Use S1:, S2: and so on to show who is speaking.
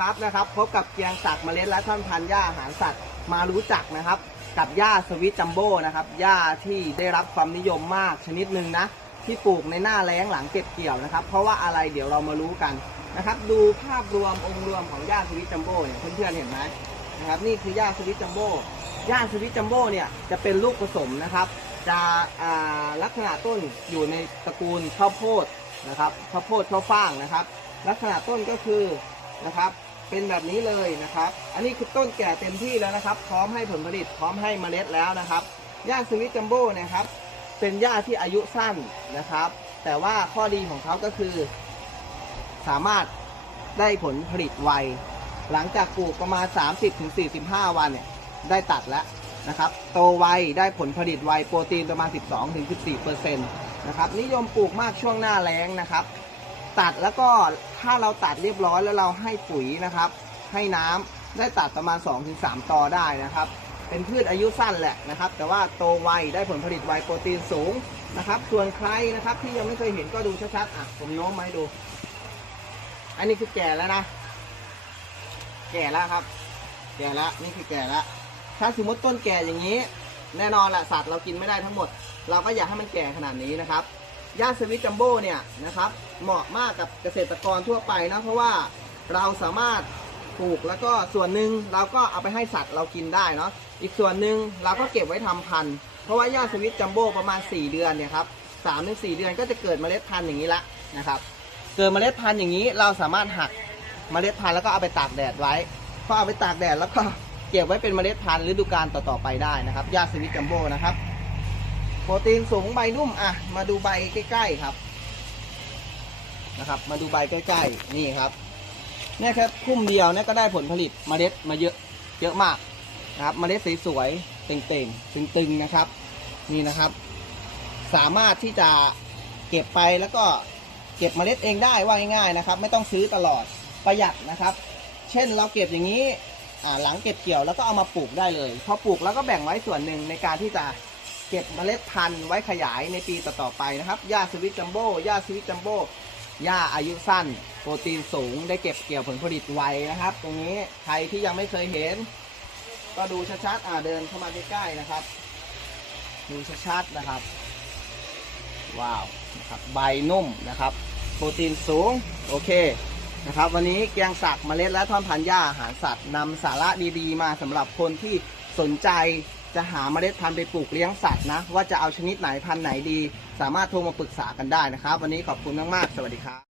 S1: ครับนะครับพบกับเกียงศักดิ์เมล็ดและท่อนพันธุ์หญ้าอาหารสัตว์มารู้จักนะครับ กับหญ้าสวิตจัมโบ้นะครับหญ้าที่ได้รับความนิยมมากชนิดหนึ่งนะ ที่ปลูกในหน้าแล้งหลังเก็บเกี่ยวนะครับ เพราะว่าอะไรเดี๋ยวเรามารู้กันนะครับ ดูภาพรวมองค์รวมของหญ้าสวิตจัมโบ้เนี่ยเพื่อนๆเห็นไหมนะครับ นี่คือหญ้าสวิตจัมโบ้หญ้าสวิตจัมโบ้เนี่ยจะเป็นลูกผสมนะครับ จะลักษณะต้นอยู่ในตระกูลข้าวโพดนะครับข้าวโพดข้าวฟ่างนะครับ ลักษณะต้นก็คือ นะครับ เป็นแบบนี้เลยนะครับ อันนี้คือต้นแก่เต็มที่แล้วนะครับ พร้อมให้ผลผลิตพร้อมให้เมล็ดแล้วนะครับหญ้าสวิตจัมโบ้เนะครับ เป็นหญ้าที่อายุสั้นนะครับ แต่ว่าข้อดีของเขาก็คือ สามารถได้ผลผลิตไว หลังจากปลูกประมาณ 30-45 วันเนี่ยได้ตัดแล้วนะครับ โตไวได้ผลผลิตไวโปรตีนประมาณ 12-14%นะครับ นิยมปลูกมากช่วงหน้าแล้งนะครับ ตัดแล้วก็ถ้าเราตัดเรียบร้อยแล้วเราให้ปุ๋ยนะครับ ให้น้ำได้ตัดประมาณ 2-3 ตอได้นะครับ เป็นพืชอายุสั้นแหละนะครับ แต่ว่าโตไวได้ผลผลิตไวโปรตีนสูงนะครับ ส่วนใครนะครับที่ยังไม่เคยเห็นก็ดูชัดๆอะผมโน้มมาให้ดู อันนี้คือแก่แล้วนะ แก่แล้วครับ แก่แล้วนี่คือแก่แล้วถ้าสมมติต้นแก่อย่างนี้ แน่นอนแหละสัตว์เรากินไม่ได้ทั้งหมด เราก็อยากให้มันแก่ขนาดนี้นะครับ หญ้าสวิตจัมโบ้เนี่ยนะครับเหมาะมากกับเกษตรกรทั่วไปนะเพราะว่าเราสามารถปลูกแล้วก็ส่วนหนึ่งเราก็เอาไปให้สัตว์เรากินได้เนาะอีกส่วนหนึ่งเราก็เก็บไว้ทำพันธุ์เพราะว่าหญ้าสวิตจัมโบ้ประมาณ 4 เดือนเนี่ยครับสามถึงสี่เดือนก็จะเกิดเมล็ดพันธุ์อย่างนี้ละนะครับ เกิดเมล็ดพันธุ์อย่างนี้เราสามารถหักเมล็ดพันธุ์แล้วก็เอาไปตากแดดไว้พอเอาไปตากแดดแล้วก็เก็บไว้เป็นเมล็ดพันธุ์ฤดูกาลต่อๆไปได้นะครับหญ้าสวิตจัมโบ้นะครับ โปรตีนสูงใบนุ่มอะ มาดูใบใกล้ ๆครับ นะครับ มาดูใบใกล้ๆ นี่ครับเนี่ยแค่พุ่มเดียวเนี่ยก็ได้ผลผลิตเมล็ดมาเยอะเยอะมากนะครับเมล็ดสวยๆเต่งๆตึงๆนะครับ นี่นะครับ สามารถที่จะเก็บไปแล้วก็เก็บเมล็ดเองได้ว่าง่ายๆนะครับ ไม่ต้องซื้อตลอดประหยัดนะครับ เช่นเราเก็บอย่างนี้หลังเก็บเกี่ยวแล้วก็เอามาปลูกได้เลยพอปลูกแล้วก็แบ่งไว้ส่วนหนึ่งในการที่จะ เก็บเมล็ดพันธุ์ไว้ขยายในปีต่อๆไปนะครับหญ้าสวิตจัมโบ้หญ้าสวิตจัมโบ้หญ้าอายุสั้น โปรตีนสูงได้เก็บเกี่ยวผลผลิตไวนะครับ ตรงนี้ใครที่ยังไม่เคยเห็น ก็ดูชัดๆอ่าเดินเข้ามาใกล้ๆนะครับ ดูชัดๆนะครับ ว้าวนะครับใบนุ่มนะครับ โปรตีนสูงโอเคนะครับ วันนี้เกียงศักเมล็ดและท่อนพันธุ์หญ้าอาหารสัตว์นำสาระดีๆ มาสำหรับคนที่ สนใจจะหาเมล็ดพันธุ์ไปปลูกเลี้ยงสัตว์นะ ว่าจะเอาชนิดไหนพันธุ์ไหนดี สามารถโทรมาปรึกษากันได้นะครับ วันนี้ขอบคุณมากๆ สวัสดีครับ